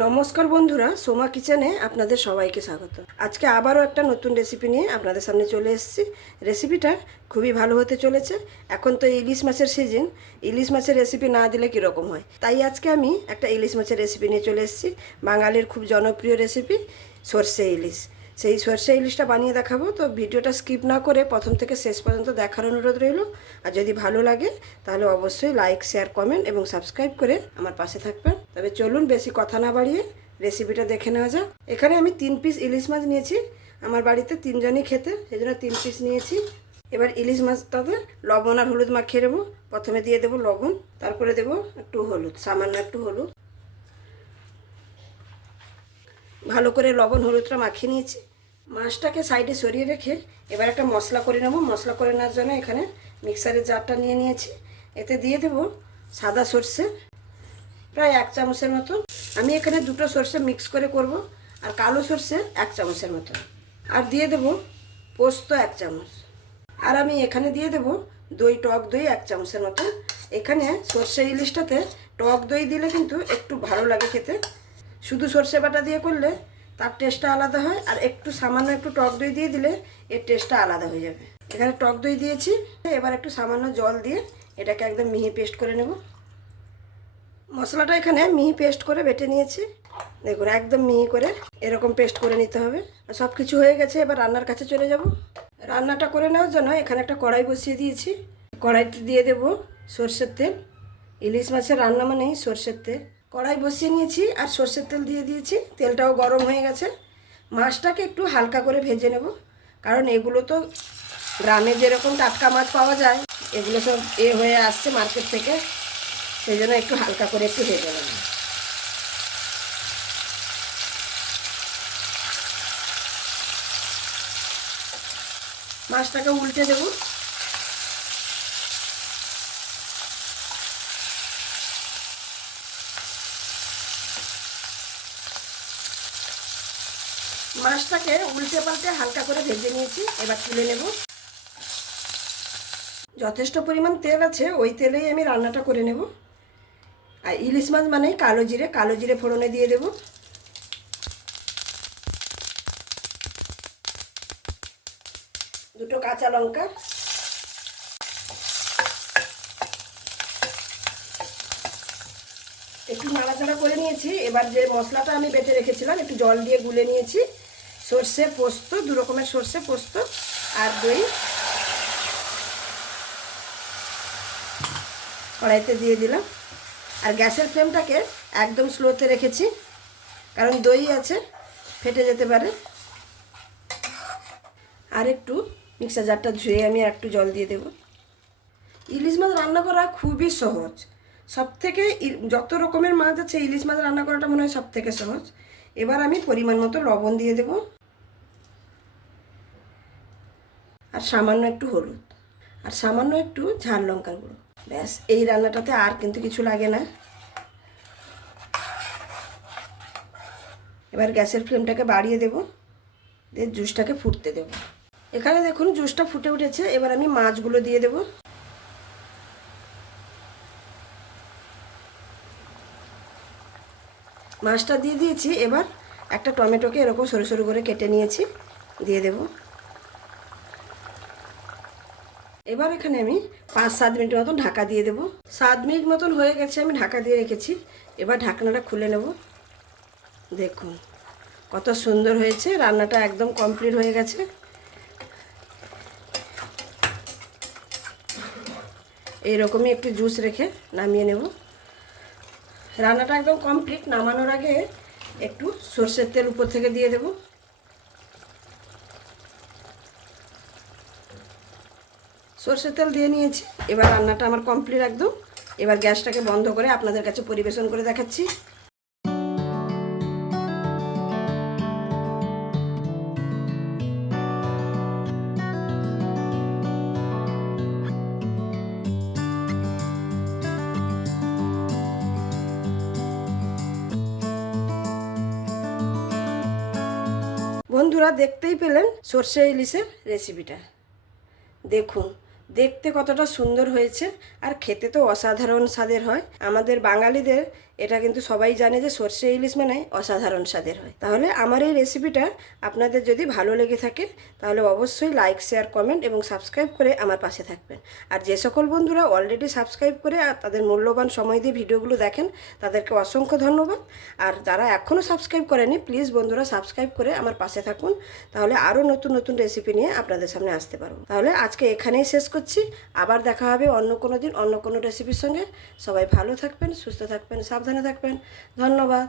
নমস্কার বন্ধুরা, সোমা কিচেনে আপনাদের সবাইকে স্বাগত। আজকে আবারও একটা নতুন রেসিপি নিয়ে আপনাদের সামনে চলে এসেছি। রেসিপিটা খুবই ভালো হতে চলেছে। এখন তো ইলিশ মাছের সিজন, ইলিশ মাছের রেসিপি না দিলে কীরকম হয়, তাই আজকে আমি একটা ইলিশ মাছের রেসিপি নিয়ে চলে এসেছি। বাঙালির খুব জনপ্রিয় রেসিপি সর্ষে ইলিশ। সেই সর্ষে ইলিশটা বানিয়ে দেখাবো, তো ভিডিওটা স্কিপ না করে প্রথম থেকে শেষ পর্যন্ত দেখার অনুরোধ রইল। আর যদি ভালো লাগে তাহলে অবশ্যই লাইক, শেয়ার, কমেন্ট এবং সাবস্ক্রাইব করে আমার পাশে থাকবেন। তবে চলুন বেশি কথা না বাড়িয়ে রেসিপিটা দেখে নেওয়া যাক। এখানে আমি 3 পিস ইলিশ মাছ নিয়েছি। আমার বাড়িতে 3 জনই খেতে, সেই জন্য 3 পিস নিয়েছি। এবার ইলিশ মাছটাতে লবণ আর হলুদ মাখিয়ে দেবো। প্রথমে দিয়ে দেবো লবণ, তারপরে দেবো একটু হলুদ, সামান্য একটু হলুদ। ভালো করে লবণ হলুদটা মাখিয়ে নিয়েছি। মাছটাকে সাইডে সরিয়ে রেখে এবার একটা মশলা করে নেব। মশলা করে নেওয়ার জন্য এখানে মিক্সারের জারটা নিয়ে নিয়েছি। এতে দিয়ে দেব সাদা সর্ষে, প্রায় 1 চামচের মতো। আমি এখানে দুটো সর্ষে মিক্স করে করব। আর কালো সর্ষে 1 চামচের মতো। আর দিয়ে দেব পোস্ত 1 চামচ। আর আমি এখানে দিয়ে দেব দই, টক দই 1 চামচের মতো। এখানে সর্ষে ইলিশটাতে টক দই দিলে কিন্তু একটু ভালো লাগে খেতে। শুধু সর্ষে বাটা দিয়ে করলে তার টেস্টটা আলাদা হয়, আর একটু সামান্য একটু টক দই দিয়ে দিলে এর টেস্টটা আলাদা হয়ে যাবে। এখানে টক দই দিয়েছি। এবার একটু সামান্য জল দিয়ে এটাকে একদম মিহি পেস্ট করে নেব। মশলাটা এখানে মিহি পেস্ট করে বেটে নিয়েছি। দেখুন, একদম মিহি করে এরকম পেস্ট করে নিতে হবে। সব কিছু হয়ে গেছে, এবার রান্নার কাছে চলে যাব। রান্নাটা করে নেওয়ার জন্য এখানে একটা কড়াই বসিয়ে দিয়েছি। কড়াইতে দিয়ে দেব সর্ষের তেল। ইলিশ মাছের রান্না মানেই সর্ষের তেল। কড়াই বসিয়ে নিয়েছি আর সর্ষের তেল দিয়ে দিয়েছি। তেলটাও গরম হয়ে গেছে। মাছটাকে একটু হালকা করে ভেজে নেব, কারণ এগুলো তো গ্রামে যেরকম টাটকা মাছ পাওয়া যায়, এগুলো সব হয়ে আসছে মার্কেট থেকে, সেই জন্য একটু হালকা করে একটু ভেজে নেব। মাছটাকে উল্টে দেব। মাছটাকে উল্টে পাল্টে হালকা করে ভেজে নিয়েছি। এবার তুলে নেব। যথেষ্ট পরিমাণ তেল আছে, ওই তেলেই আমি রান্নাটা করে নেব। আর ইলিশ মাছ মানেই কালো জিরে, কালো জিরে ফোড়নে দিয়ে দেব। দুটো কাঁচা লঙ্কা, একটু নাড়াচাড়া করে নিয়েছি। এবার যে মশলাটা আমি বেটে রেখেছিলাম একটু জল দিয়ে গুলে নিয়েছি। সর্ষে পোস্ত, 2 রকমের সর্ষে পোস্ত আর দই কড়াইতে দিয়ে দিলাম। আর গ্যাসের ফ্লেমটাকে একদম স্লোতে রেখেছি, কারণ দই আছে, ফেটে যেতে পারে। আর একটু মিক্সার জারটা ধুয়ে আমি একটু জল দিয়ে দেব। ইলিশ মাছ রান্না করা খুবই সহজ। সবথেকে যত রকমের মাছ আছে ইলিশ মাছ রান্না করাটা মনে হয় সবথেকে সহজ। এবার আমি পরিমাণ মতো লবণ দিয়ে দেব, আর সামান্য একটু হলুদ, আর সামান্য একটু ঝাল লঙ্কার গুঁড়ো। ব্যাস, এই রান্নাটাতে আর কিন্তু কিছু লাগে না। এবার গ্যাসের ফ্লেমটাকে বাড়িয়ে দেব, দিয়ে জুসটাকে ফুটতে দেব। এখানে দেখুন জুসটা ফুটে উঠেছে। এবার আমি মাছগুলো দিয়ে দেব। মাছটা দিয়ে দিয়েছি। এবার একটা টমেটোকে এরকম সরু সরু করে কেটে নিয়েছি, দিয়ে দেব। এবার এখানে আমি 5-7 মিনিট মতন ঢাকা দিয়ে দেব। 7 মিনিট মতন হয়ে গেছে, আমি ঢাকা দিয়ে রেখেছি। এবার ঢাকনাটা খুলে নেব। দেখুন কত সুন্দর হয়েছে, রান্নাটা একদম কমপ্লিট হয়ে গেছে। এইরকমই একটু জুস রেখে নামিয়ে নেব। রান্নাটা একদম কমপ্লিট। নামানোর আগে একটু সর্ষের তেল উপর থেকে দিয়ে দেব। সর্ষের তেল দিয়ে নিয়েছি। এবার রান্নাটা আমার কমপ্লিট একদম। এবার গ্যাসটাকে বন্ধ করে আপনাদের কাছে পরিবেশন করে দেখাচ্ছি। বন্ধুরা, দেখতেই পেলেন সর্ষে ইলিশের রেসিপিটা। দেখুন দেখতে কতটা সুন্দর হয়েছে আর খেতে তো অসাধারণ স্বাদের হয়। আমাদের বাঙালিদের এটা কিন্তু সবাই জানে যে সর্ষে ইলিশ মানে অসাধারণ স্বাদের হয়। তাহলে আমার এই রেসিপিটা আপনাদের যদি ভালো লেগে থাকে তাহলে অবশ্যই লাইক, শেয়ার, কমেন্ট এবং সাবস্ক্রাইব করে আমার পাশে থাকবেন। আর যে সকল বন্ধুরা অলরেডি সাবস্ক্রাইব করে আর তাদের মূল্যবান সময় দিয়ে ভিডিওগুলো দেখেন তাদেরকে অসংখ্য ধন্যবাদ। আর যারা এখনও সাবস্ক্রাইব করেনি প্লিজ বন্ধুরা সাবস্ক্রাইব করে আমার পাশে থাকুন, তাহলে আরও নতুন নতুন রেসিপি নিয়ে আপনাদের সামনে আসতে পারবো। তাহলে আজকে এখানেই শেষ করছি, আবার দেখা হবে অন্য কোনো দিন অন্য কোনো রেসিপির সঙ্গে। সবাই ভালো থাকবেন, সুস্থ থাকবেন, সাবধানে থাকবেন। ধন্যবাদ।